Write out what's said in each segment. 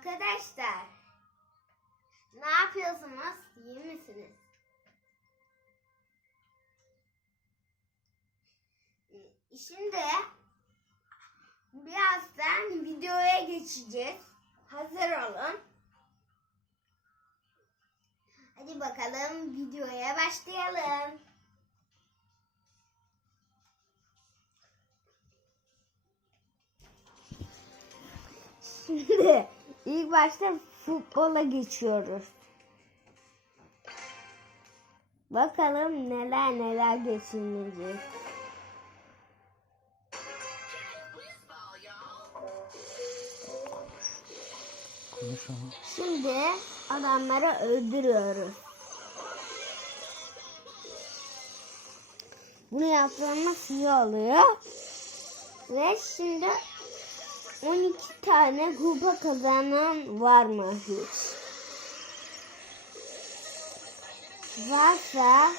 Arkadaşlar ne yapıyorsunuz? İyi misiniz? Şimdi birazdan videoya geçeceğiz. Hazır olun. Hadi bakalım videoya başlayalım. Şimdi ilk başta futbola geçiyoruz. Bakalım neler neler ama. Şimdi adamları öldürüyoruz. Bunu yapmamız iyi oluyor. Ve şimdi 12 tane kupa kazanan var mı hiç? Varsa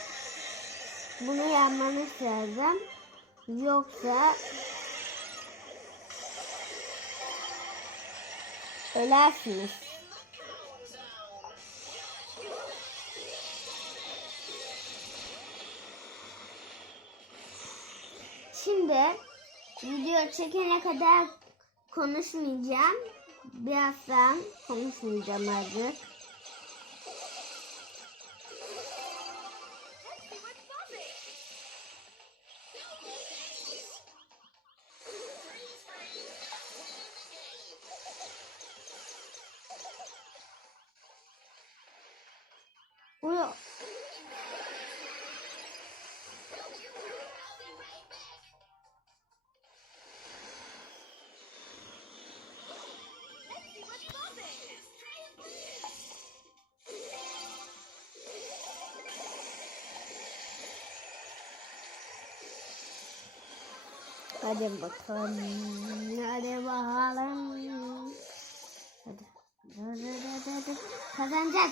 bunu yapmamız lazım. Yoksa ölersiniz. Şimdi video çekene kadar konuşmayacağım. Birazdan konuşmayacağım artık. Hadi bakalım. Hadi bakalım. Hadi. Hadi hadi hadi. Kazanacağız.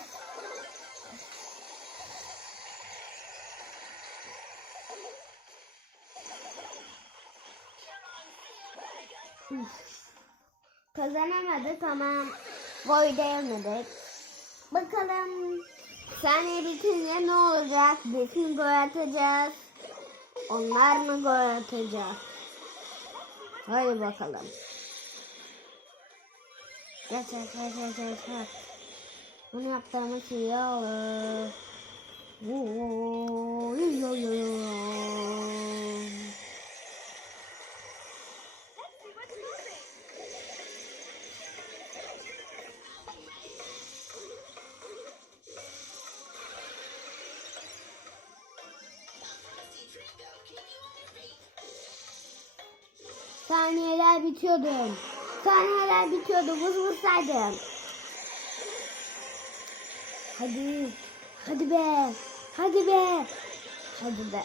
Üf. Kazanamadık ama boydayamadık. Bakalım saniye bitince ne olacak? Biz mi gol atacağız? Onlar mı gol atacak? Hadi bakalım. Geç geç geç geç geç. Bunu yaptığımız iyi olur. Yo, yo, yo, yo. Saniyeler bitiyordu. Saniyeler bitiyordu. Vız vız saydım. Hadi. Hadi be. Hadi be. Hadi be.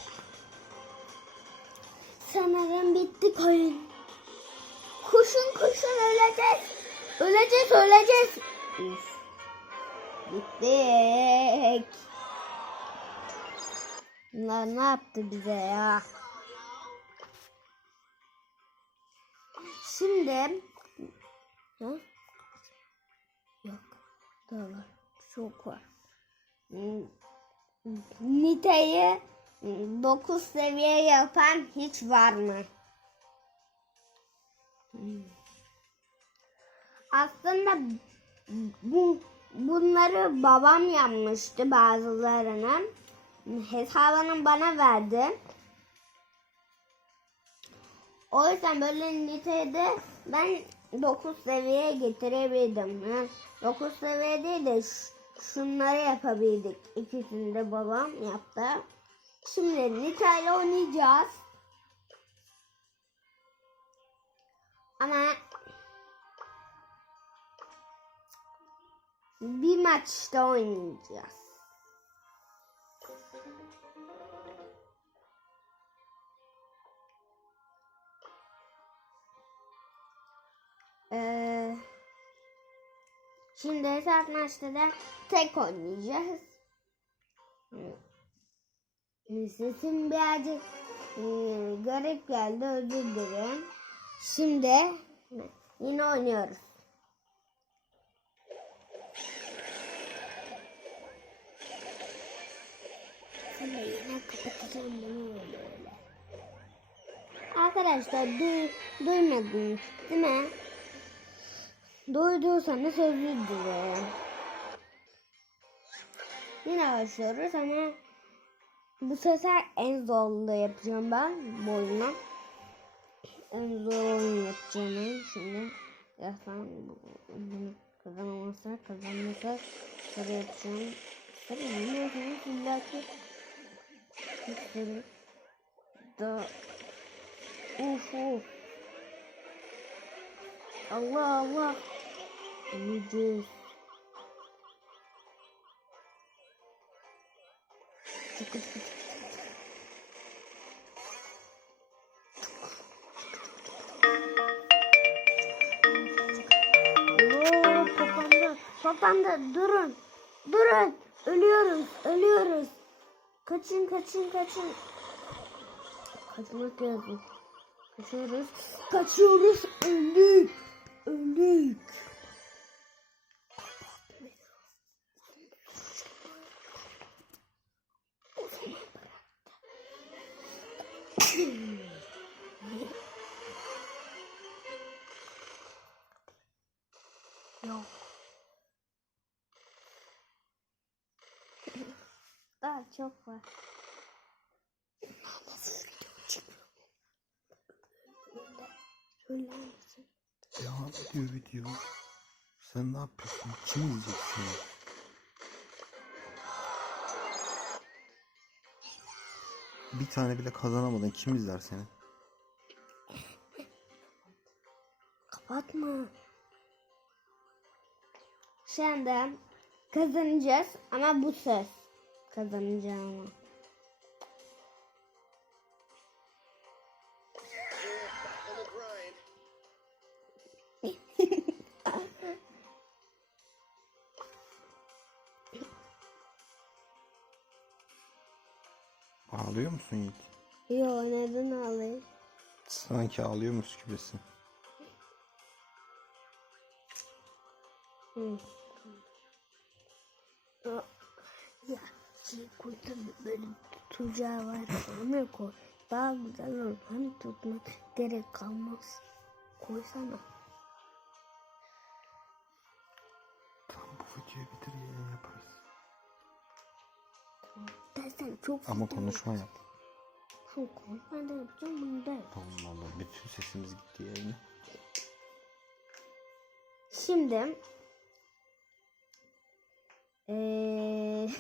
Sanırım bitti oyun. Kuşun kuşun öleceğiz. Öleceğiz öleceğiz. Üf. Bittik. Bunlar ne yaptı bize ya? Şimdi Hı? Yok. Daha var. Çok var. Nita'yı 9 seviye yapan hiç var mı? Aslında bu bunları babam yapmıştı bazılarını. Hesabını bana verdi. O yüzden böyle nitede ben 9 seviyeye getirebildim. Yani 9 seviye değil de şunları yapabildik. İkisini de babam yaptı. Şimdi Nita oynayacağız. Ama bir maçta oynayacağız. Şimdi hesap maçta da tek oynayacağız. Ee, sesim birazcık e, garip geldi özür dilerim. Şimdi yine oynuyoruz. Sonra. Arkadaşlar duy duymadınız değil mi? Duyduysanız özür dilerim. Yine başlıyoruz ama bu sefer en zorlu yapacağım ben bu oyunu. En zor yapacağım ben şimdi. Zaten bunu kazanamazsa kazanmasa sarı yapacağım. Sarı bilmiyorsanız illa ki sarı da uf uf Allah Allah Oo, toplandı. Toplandı. Durun. Durun. Ölüyoruz. Ölüyoruz. Kaçın kaçın kaçın. Kaçmak lazım. Kaçıyoruz. Kaçıyoruz. Öldük. Öldük. Yok. Daha çok var. Söyler misin? Devam ediyor video. Sen ne yapıyorsun? Kim izleyecek seni? Bir tane bile kazanamadın. Kim izler seni? Kapatma. Şimdi kazanacağız ama bu söz kazanacağım. Ağlıyor musun Yiğit? Yo neden alayım? Sanki ağlıyormuş gibisin. Hı. Ya şey koydum böyle tutacağı var. Onu koy. Daha güzel olur. Hem tutma gerek kalmaz. Koysana. Tamam bu videoyu bitir yayın yaparız. Dersen çok Ama konuşma yap. Şu konuşma da yapacağım bunu da. Allah Allah bütün sesimiz gitti yayına. Şimdi eee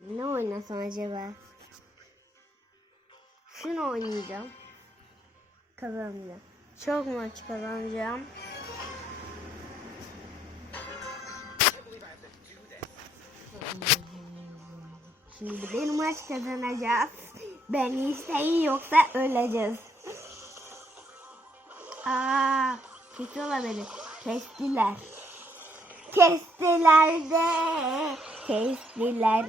ne oynasam acaba? Şunu oynayacağım. Kazanacağım. Çok maç kazanacağım. Şimdi bir maç kazanacağız. Ben isteyin yoksa öleceğiz. Aa, kesiyorlar beni. Kestiler. Kestiler de. Kestiler.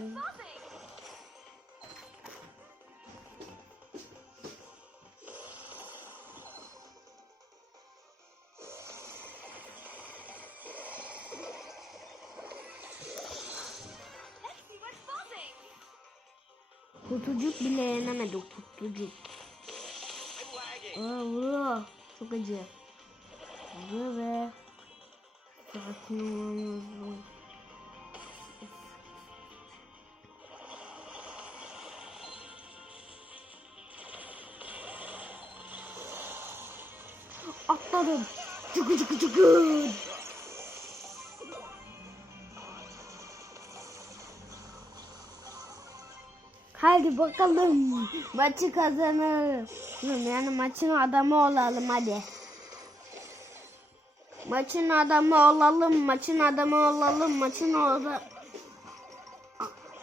Kutucuk bile yenemedi kutucuk. Vuruyor. Çok acı. Vuruyor ve sakin olmamız lazım. Atladım. Çıkı çıkı çıkı. Hadi bakalım. Maçı kazanırız. Yani maçın adamı olalım hadi. Maçın adamı olalım. Maçın adamı olalım. Maçın oda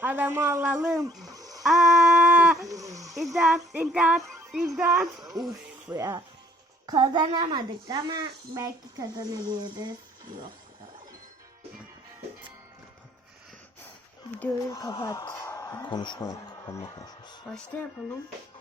adamı olalım. Aa! İmdat, imdat, imdat. Uf ya. Kazanamadık ama belki kazanabiliriz. Yok. Videoyu kapat. Konuşma yap. Kapanma konuşması. Başta yapalım.